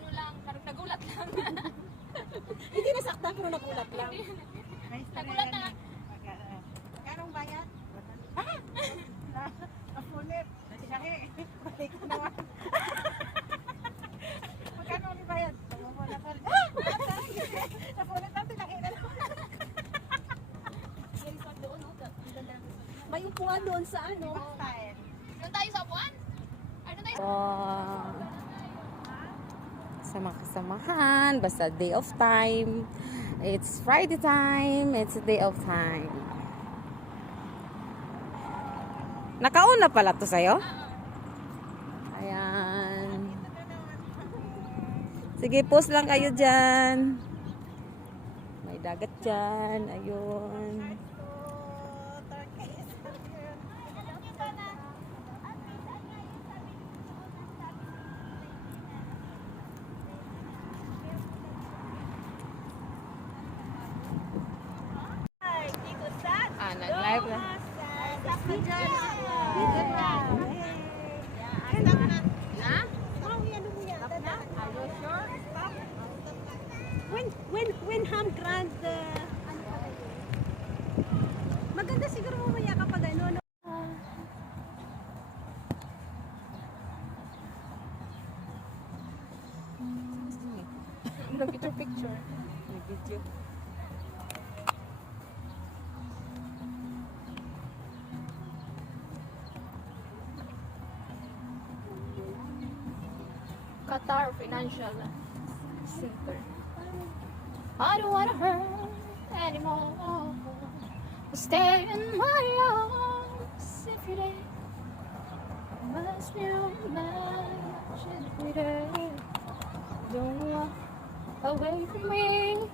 ano lang, parang nagulat lang. Hindi nasaktan pero nagulat lang. Nagulat na lang. Kanong bayad? Napunit. Sahi. Balik ko naman. Magkano ang bayad? Wala pa rin. Napunit natin. Nakita naman. May upuan doon sa ano? Doon tayo sa buwan? Ay, doon tayo sa... Sama kasamahan, basta day of time. It's Friday time, it's a day of time. Nakauna pala to sa'yo? Ayan. Sige, post lang kayo dyan. May dagat dyan, ayun. Nag-live na. When ham grand maganda siguro mamaya kapag ano Picture. Video. Qatar Financial Center. I don't wanna hurt anymore. Stay in my arms if you dare. Must be much every day. Don't walk away from me.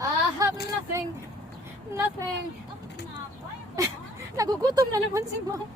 I have nothing. Nagugutom na naman si Mom.